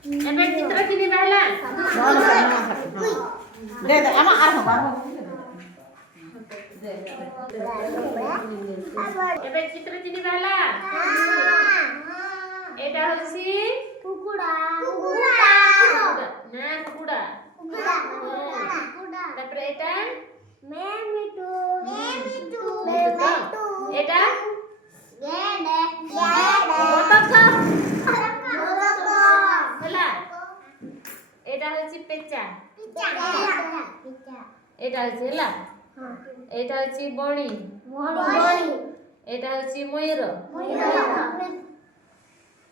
ଏବେ ଚିତ୍ର ଚିହ୍ନି ହେଲା दे दे आमा आर हो बाबू ଏବେ ଚିତ୍ର ଚିହ୍ନି ହେଲା এটা হচ্ছে কুকুড়া না কুকুড়া তারপরে এটা মেমিটু এটা গেডে বতক ହେଲା এটা হচ্ছে পেঁচা এটা হচ্ছে ହେଲା এটা হচ্ছে বণি এটা হচ্ছে ময়ূর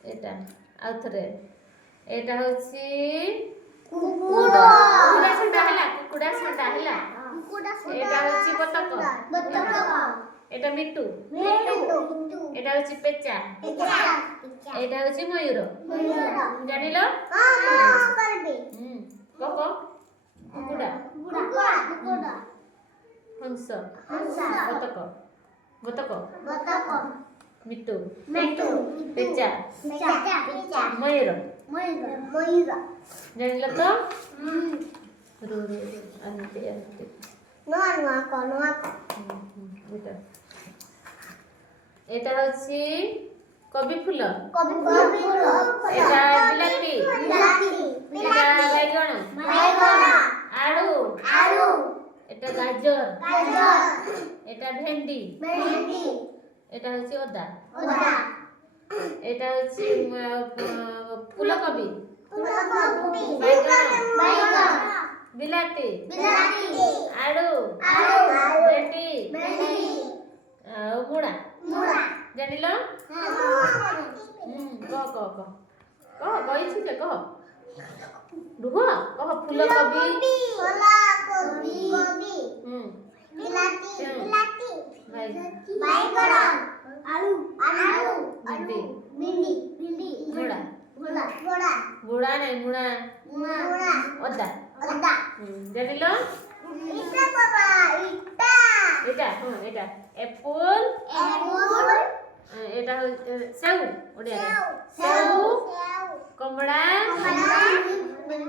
এটা ଆଉ ଥରେ এটা হচ্ছে কুকুড়া ষଣ୍ଢ ହେଲା কুকুড়া ষଣ୍ଢ ହେଲା এটা হচ্ছে বতক এটা মিটু এটা হচ্ছে পেঁচা এটা হচ্ছে ময়ূর জানিল কক কুকুড়া হংস বতক মিটু পেঁচা ময়ূর জানিল তো এটা হচ্ছে কবি ফুল এটা বিলাতি এটা বাইগণ আলু এটা গাজর এটা ভেন্ডি এটা হচ্ছে ওদা এটা হচ্ছে ফুলকপি বিলাতি আলু ভেন্ডি মুড়া জানিল কহ କହିଛୁ ଯେ କହ ରୁହ କହ ফুলকপি ବୁଢା ନାଇଁ ମୁଣା ଅଦା ଜାଣିଲ এটা এটা এপল এটা সেউ ওড়িয়ারে সেউ কমলা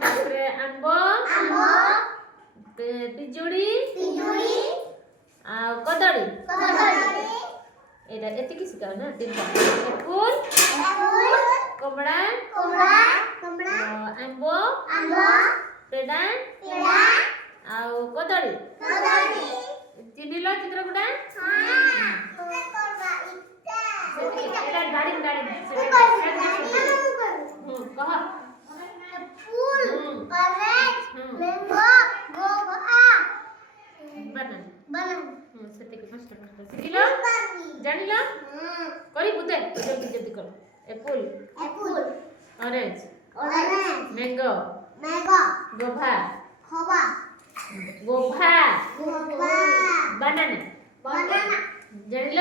তারপরে আম্ব পিজুড়ি ଆଉ କଦଳୀ এটা ଏତିକି ଶିଖାଉ ନା ତିନିଟା ଏପଲ କମଳା ଆମ୍ବ ପେଡା ଆଉ କଦଳୀ ଚିହ୍ନିଲ ଚିତ୍ର ଗୁଡା এটা গাড়ি কহ ସେତିକି ଶିଖିଲ ଜାଣିଲ କରି ବୁତେ ଜଲ୍ଦି କର ଏପଲ ଅରେଞ୍ଜ ମ୍ୟାଙ୍ଗୋ ଗୋଭା ବାନାନା ଜାଣିଲ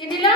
ଚିହ୍ନିଲ